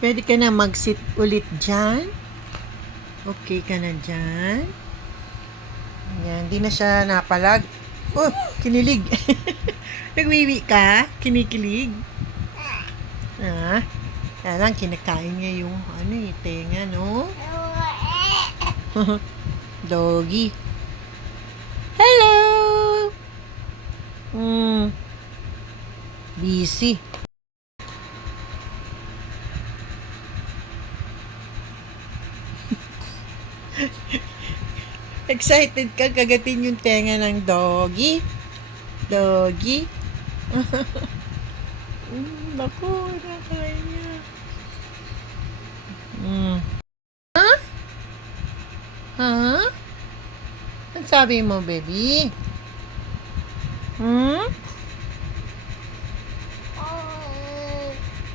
Pwede ka na mag-sit ulit dyan. Okay ka na dyan. Yan, di na siya napalag. Oh, kinilig. Nagwiwi ka? Kinikilig? Ah, kaya lang kinakain niya yung tenga, no? Doggy. Hello! Busy. Excited ka kagatin yung tenga ng doggy? Doggy? Naku, nakain niya. Ha? Ha? Ano sabi mo, baby? Hmm?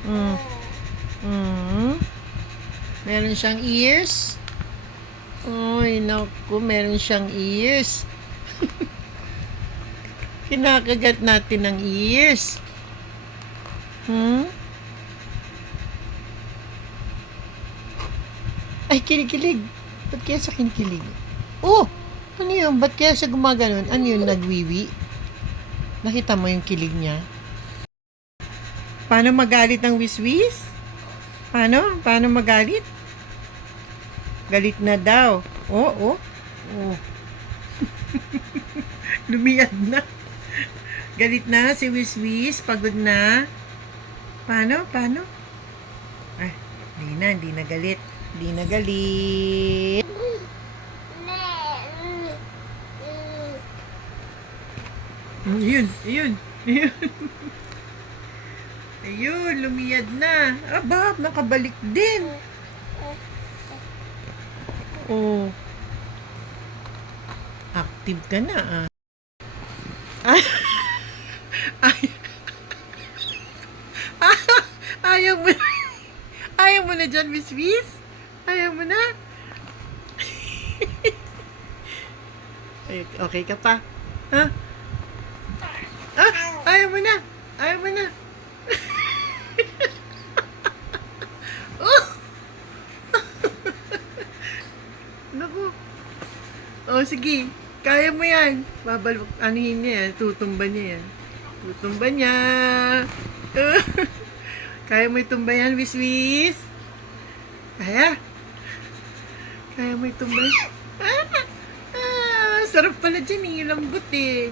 Hmm. Hmm? Meron siyang ears? Ay, naku, meron siyang ears. Kinakagat natin ng ears. Ay, kinikilig. Ba't kaya sa kinikilig? Oh! Ano yun? Ba't kaya siya gumaganon? Ano yun? Nagwiwi? Nakita mo yung kilig niya? Paano magalit ang wiswis? Paano? Paano magalit? Galit na daw. Oh, oh. Oh. Lumiyad na. Galit na si Wiswis. Pagod na. Paano? Paano? Ay, hindi na galit. Hindi na galit. Ayun, ayun, ayun. Ayun, lumiyad na. Aba, nakabalik din. Oh. Active ka na, ah. Ay, ayaw mo na. Ayaw mo na dyan, Miss Miss? Ayaw mo na? Ay, okay ka pa? Ha? Ah, ayaw mo na. Ayaw mo na. Oh! Naku. Oh, sige. Kaya mo yan. Anuhin niya yan. Tutumba niya yan. Tutumba niya. Kaya mo itumba yan, Wiswis? Kaya? Kaya mo itumba yan? Sarap pala dyan eh. Lambot eh.